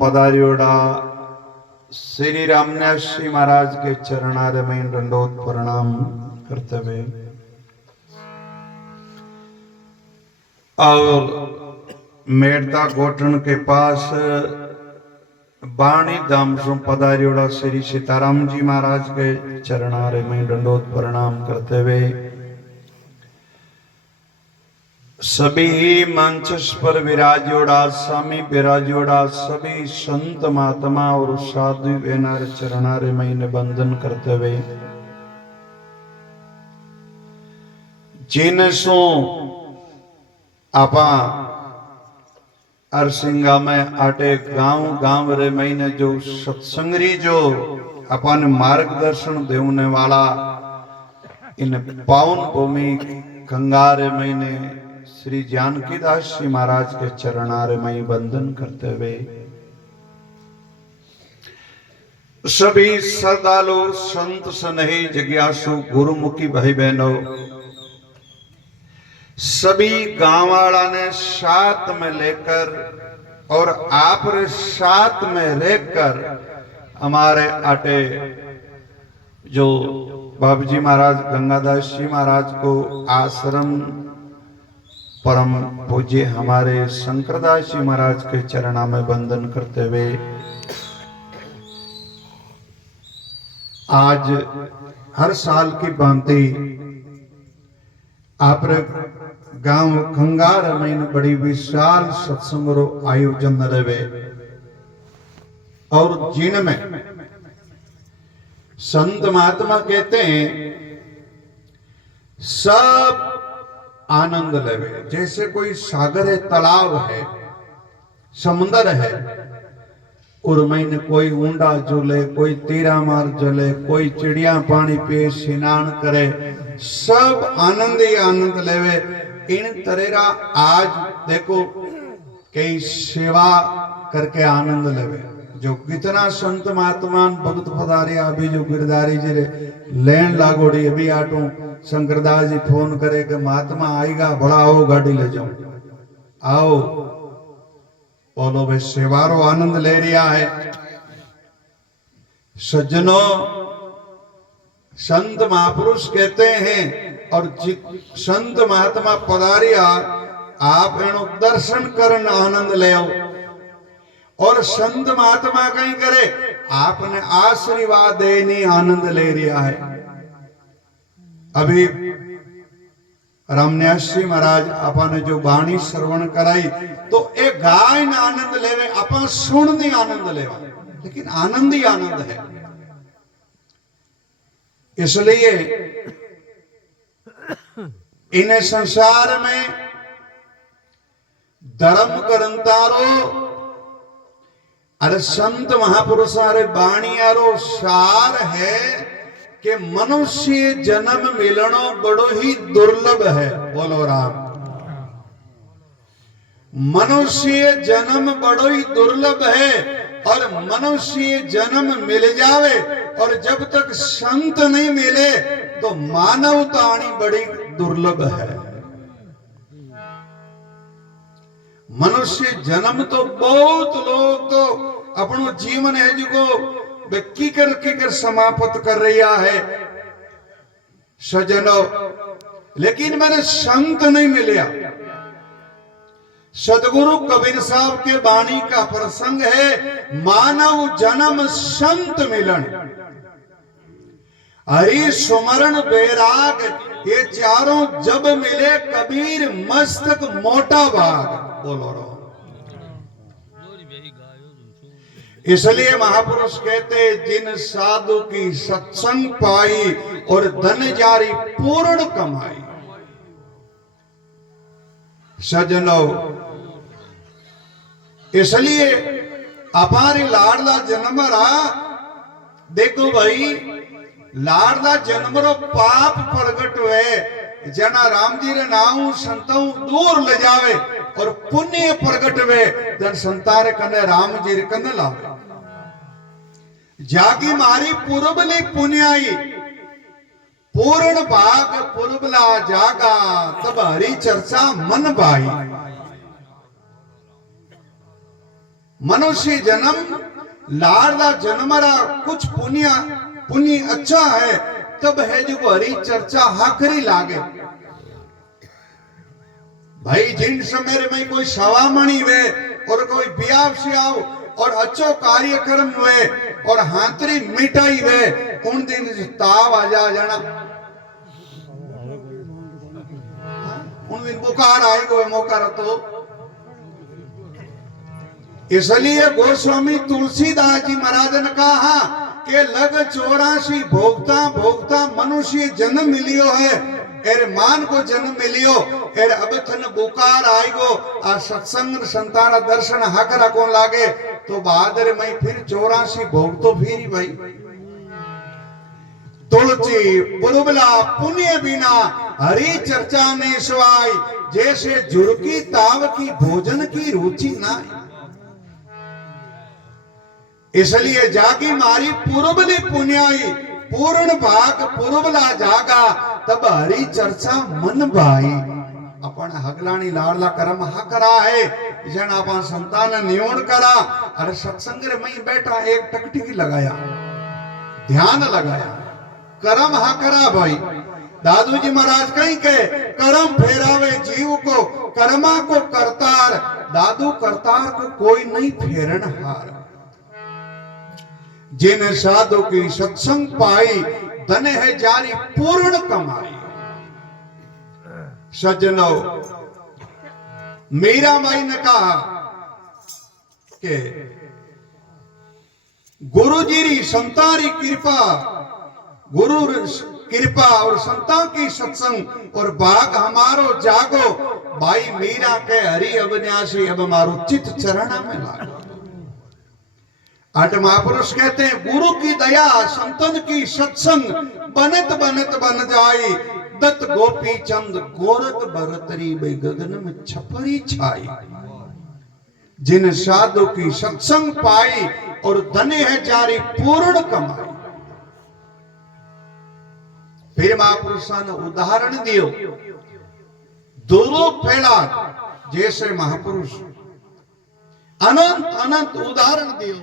पधारियोड़ा श्री रामन्यासी महाराज के चरणारे में दंडोत प्रणाम करते हुए और मेड़ता गोटन के पास बाणी धाम से पधारियोड़ा श्री सीताराम जी महाराज के चरणारे में दंडोत प्रणाम करते हुए सभी मंच पर विराजोड़ा स्वामी विराजोड़ा सभी संत महात्मा और साधु वेनार चरणारे में बंधन करते हुए जिन सो आपा अरसिंगा में आटे गांव गांव रे महीने जो सत्संगरी जो अपन मार्गदर्शन देने वाला इन पावन भूमि कंगारे महीने श्री जानकीदास जी महाराज के चरणारे में बंधन करते हुए सभी श्रद्धालु संत स्नेही जिज्ञासु गुरुमुखी भाई बहनों सभी गांव वाला ने साथ में लेकर और आप साथ में रहकर हमारे आटे जो बाबू जी महाराज गंगादास जी महाराज को आश्रम परम पूज्य हमारे शंकरदास जी महाराज के चरणों में बंधन करते हुए आज हर साल की भांति आप गांव खंगार में बड़ी विशाल सत्संग आयोजन रहे और जिनमें संत महात्मा कहते हैं सब आनंद लेवे। जैसे कोई सागर है, तालाब है, समुंदर है और मैंने कोई ऊंडा झूले, कोई तीरा मार झूले, कोई चिड़िया पानी पिए स्नान करे, सब आनंद ही आनंद लेवे। इन तरेरा आज देखो कई सेवा करके आनंद लेवे। जो कितना संत महात्मा भक्त पधारे अभी जो गिरधारी जी रे लेन लागोड़ी अभी आटू शंकरदास जी फोन करे कि महात्मा आएगा बड़ा आओ गाड़ी ले जाओ आओ बोलो भाई सेवारो आनंद ले रहा है। सज्जनों संत महापुरुष कहते हैं और संत महात्मा पधारिया आप एनो दर्शन करन आनंद ले आओ और संत महात्मा कहीं करे आपने आशीर्वाद देने आनंद ले रहा है। अभी रामन्यासी महाराज अपन जो वाणी श्रवण कराई तो एक गाय ने आनंद लेवे अपन सुनने आनंद लेवा लेकिन आनंद ही आनंद है। इसलिए इन्हें संसार में धर्म करंतारो अरे संत महापुरुषारे बाणियारो सार है कि मनुष्य जन्म मिलनो बड़ो ही दुर्लभ है। बोलो राम। मनुष्य जन्म बड़ो ही दुर्लभ है और मनुष्य जन्म मिल जावे और जब तक संत नहीं मिले तो मानवता आनी बड़ी दुर्लभ है। मनुष्य जन्म तो बहुत लोग तो अपनो जीवन है जो कीकर समाप्त कर रहा है सज्जनों, लेकिन मैंने संत नहीं मिलिया। सदगुरु कबीर साहब के वाणी का प्रसंग है मानव जन्म संत मिलन हरि सुमरण बैराग ये चारों जब मिले कबीर मस्तक मोटा भाग। बोलो रो। इसलिए महापुरुष कहते जिन साधु की सत्संग पाई और धन जारी पूर्ण कमाई। सज्जनों इसलिए अपारी लाडला जन्मरा देखो भाई लाडला जन्मरो पाप प्रगट हुए जना राम जी रे नाऊ संतों दूर ले जावे और पुण्य प्रगट हुए जन संतारे कने राम जी रे कने लावे। जागी मारी पूर्वली पुण्याई पूर्ण भाग पूर्वला जागा तब हरी चर्चा मन भाई। मनुष्य जन्म लाडला जन्मरा कुछ पुण्य अच्छा है तब है जो हरी चर्चा हाखरी लागे। भाई जिन समय में कोई सवामणी वे और कोई ब्याह सियाव और अच्छो कार्यक्रम हुए और हाथरी मिठाई वे उन दिन ताव आ जाना, उन दिन बुखार आएगा मौका तो। इसलिए गोस्वामी तुलसीदास जी महाराज ने कहा कि लग 84 भोगता भोगता मनुष्य जन्म मिलियो है, एर मान को जन्म मिलियो, एर अब थन बुकार आएगो आ सत्संग संतान दर्शन हक रखो लागे तो बहादुर में फिर 84 भोग तो फिर भाई। तुलसी पुरुबला पुण्य बिना हरि चर्चा ने सुहाई, जैसे झुरकी ताव की भोजन की रुचि ना। इसलिए जागी मारी पुरुबली पुण्याई, पूर्ण भाग पुरुबला जागा तब हरि चर्चा मन भाई। अपन हगलानी लाडला कर्म हा करा है जन अपन संतान नियोण करा। अरे सत्संग में बैठा एक टकटिकी लगाया, ध्यान लगाया, कर्म हा करा भाई। दादू जी महाराज कहीं के कर्म फेरावे जीव को, कर्मा को करतार, दादू करतार को कोई नहीं फेरन हार। जिन साधु की सत्संग पाई धन है जारी पूर्ण कमाई। सज्जनों मीरा माई ने कहा कि गुरु जी री संतारी कृपा, गुरु कृपा और संतान की सत्संग और भाग हमारो जागो। भाई मीरा के हरि अविनाशी अब मारो चित चरणा में लागो। आठ महापुरुष कहते हैं गुरु की दया संतन की सत्संग बनत बनत बन जाई। दत्त गोपी चंद गोरख भरतरी बे गगन में छपरी छाई। जिन साधु की सत्संग पाई और धने है जारी पूर्ण कमाई। फिर महापुरुषों ने उदाहरण दियो, दोनों फैला जैसे महापुरुष अनंत अनंत उदाहरण दियो।